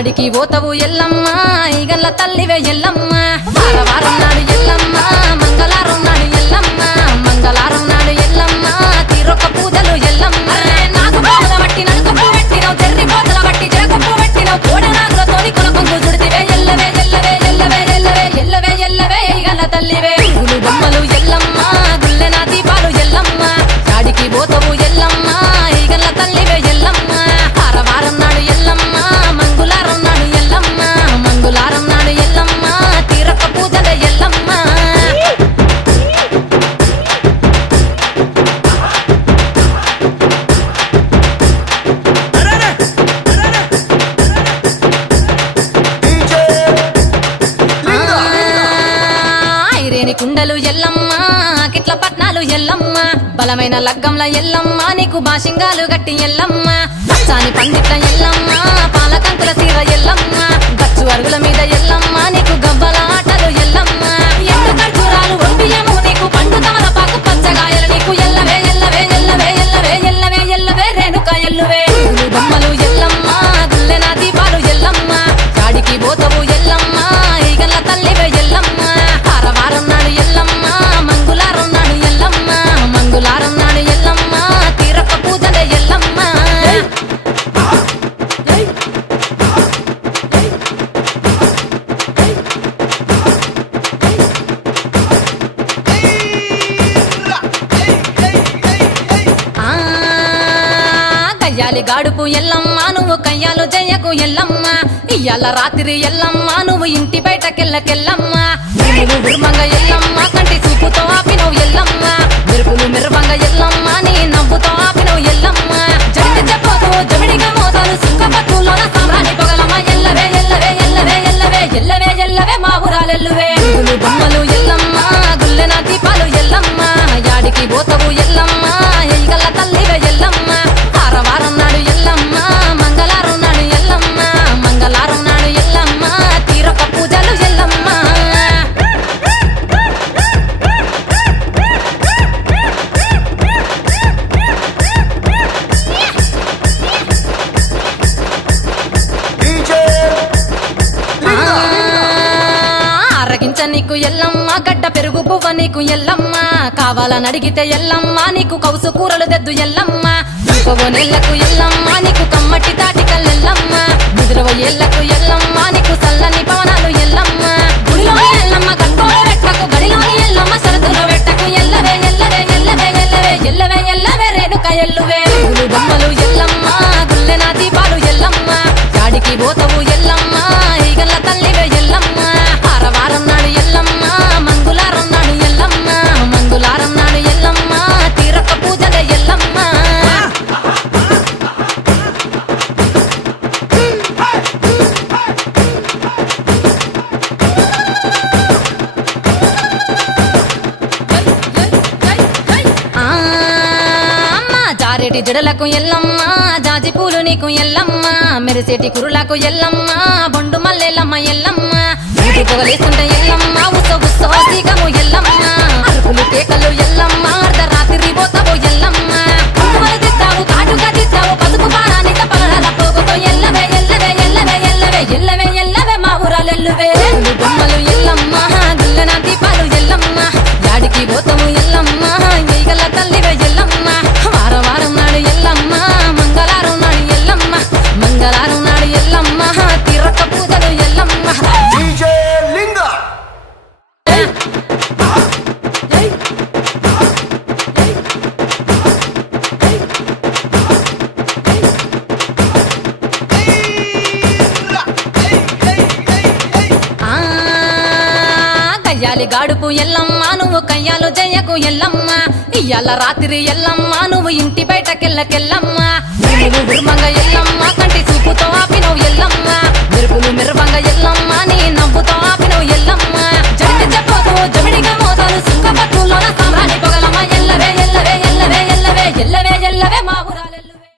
యాడికి పోతవు ఎల్లమ్మ ఈగల్ల తల్లివే ఎల్లమ్మ వారం నాడు ఎల్లమ్మ మంగళారం నాడు ఎల్లమ్మ మంగళారం నాడు ఎల్లమ్మ తీరొక్క పూజలు ఎల్లమ్మ నాకు పోల బట్టి నలుకప్పు పెట్టినవు చెర్రి పోతల బట్టి జరకప్పు పెట్టినవు కోడ నాగులతోని కొనకొంగు చుడితివే ఎల్లవే ఎల్లవే ఎల్లవే ఎల్లవే ఎల్లవే ఎల్లవే ఈగల్ల తల్లివే గులు బొమ్మలు ఎల్లమ్మ గుల్లెన దీపాలు ఎల్లమ్మ యాడికి పోతవు ఎల్లమ్మ ఈగల్ల తల్లివే ఎల్లమ్మ వారం నాడు ఎల్లమ్మ మంగళారం నాడు ఎల్లమ్మ మంగళారం నాడు ఎల్లమ్మ తీరొక్క పూజల ఎల్లమ్మ ఐరేని కుండలు ఎల్లమ్మ కిట్ల పట్నాలు ఎల్లమ్మ బలమైన లగ్గంల ఎల్లమ్మ నీకు బాషింగాలు గట్టి ఎల్లమ్మ చాని పందిట్ల ఎల్లమ్మ పాలకంకుల తీర ఎల్లమ్మ గచ్చు అరుగుల మీద ఎల్లమ్మ నీకు గవ్వల ఆటలు ఎల్లమ్మ ఎండు ఖర్జూరాలు ఒంటియము నీకు పండు తమలపాకు పచ్చగాయలు నీకు ఎల్లవే ఎల్లవే ఎల్లవే ఎల్లవే ఎల్లవే ఎల్లవే రేణుక ఎల్లువే గులు బొమ్మలు ఎల్లమ్మ గుల్లెన దీపాలు ఎల్లమ్మ చాడికి పోతవు ఎల్లమ్మ ఈగల్ల తల్లివే ఎల్లమ్మ వారం నాడు ఎల్లమ్మ మంగళారం నాడు ఎల్లమ్మ మంగళారం నాడు ఎల్లమ్మ తీరొక్క పూజల ఎల్లమ్మ కయ్యాలి గాడుపు ఎల్లమ్మ నువ్వు కయ్యాలు జయ్యకు ఎల్లమ్మ ఇయ్యాల రాత్రి ఎల్లమ్మ నువ్వు ఇంటి బయటకెళ్ళకెళ్ళమ్మ నువ్వు ఉర్మంగ ఎల్లమ్మ కంటి చూపుతో ఆపినవు ఎల్లమ్మ మెరుపులు మెరువంగ ఎల్లమ్మ నీ నవ్వుతో ఆపినవు ఎల్లమ్మ జడికి చెప్పదు జమిడిగా మోతాలు సుంకపట్టులోన సామ్రాణి పొగలమ్మ ఎల్లవే ఎల్లవే ఎల్లవే ఎల్లవే ఎల్లవే ఎల్లవే మా ఊరాలెల్లువే గులు బొమ్మలు ఎల్లమ్మ గుల్లెన దీపాలు ఎల్లమ్మ యాడికి పోతవు ఎల్లమ్మ ఈగల్ల తల్లివే ఎల్లమ్మ వారం నాడు ఎల్లమ్మ మంగళారం నాడు ఎల్లమ్మ మంగళారం నాడు ఎల్లమ్మ తీరొక్క పూజలు ఎల్లమ్మ అరగించ నీకు ఎల్లమ్మ గడ్డ పెరుగు పువ్వ నీకు ఎల్లమ్మ కావాలని అడిగితే ఎల్లమ్మ నీకు కౌసు కూరలు తెద్దు ఎల్లమ్మ ఇంకొవ నెల్లకు ఎల్లమ్మ నీకు కమ్మటి తాటికల్ ఎల్లమ్మ ముదిరవ ఏళ్లకు ఎల్లమ్మ నీకు చల్లని పవనాలు ఎల్లమ్మ గుడిలోని ఎల్లమ్మ గట్టోలు పెట్టకు గడిలోని ఎల్లమ్మ సరదులో పెట్టకు ఎల్లవే ఎల్లవే ఎల్లవే ఎల్లవే ఎల్లవే ఎల్లవే రేణుక ఎల్లువే గులు బొమ్మలు ఎల్లమ్మ గుల్లెన దీపాలు ఎల్లమ్మ యాడికి పోతవు ఎల్లమ్మ ఈగల్ల తల్లివే ఎల్లమ్మ వారం నాడు ఎల్లమ్మ మంగళారం నాడు ఎల్లమ్మ మంగళారం నాడు ఎల్లమ్మ తీరొక్క పూజల ఎల్లమ్మ జారేటి జడలకు ఎల్లమ్మ జాజి పూలు నీకు ఎల్లమ్మ మెరిసేటి కురులకు ఎల్లమ్మ బొండు మల్లెల్లమ్మ ఎల్లమ్మ ఊటి పొగలేస్తుంటే ఎల్లమ్మ ఉత్సవ ఉత్సవ సీకము ఎల్లమ్మ అరుపులు కేకలు ఎల్లమ్మ అర్ధరాత్రి పోతావు ఎల్లమ్మ కుంకుమలు తిస్తావు కాటుగా తిస్తావు పసుపు పారానిత పగడాల పోగుతో ఎల్లవే ఎల్లవే ఎల్లవే ఎల్లవే ఎల్లవే ఎల్లవే మా ఊరాలెల్లువే గులు బొమ్మలు ఎల్లమ్మ గుల్లెన దీపాలు ఎల్లమ్మ యాడికి పోతావు ఎల్లమ్మ ఈగల తల్లివే ఎల్లమ్మ వారం నాడు ఎల్లమ్మ మంగళారం నాడు ఎల్లమ్మ మంగళారం నాడు ఎల్లమ్మ తీరొక్క పూజలు ఎల్లమ్మ కయ్యాలి గాడుపు ఎల్లమ్మ నువ్వు కయ్యాలు జయ్యకు ఎల్లమ్మ ఇయ్యాల రాత్రి ఎల్లమ్మ నువ్వు ఇంటి బయటకెళ్ళకెళ్ళమ్మ నువ్వు ఉర్మంగ ఎల్లమ్మ కంటి చూపుతో ఆపినవు ఎల్లమ్మ మెరుపులు మెరువంగ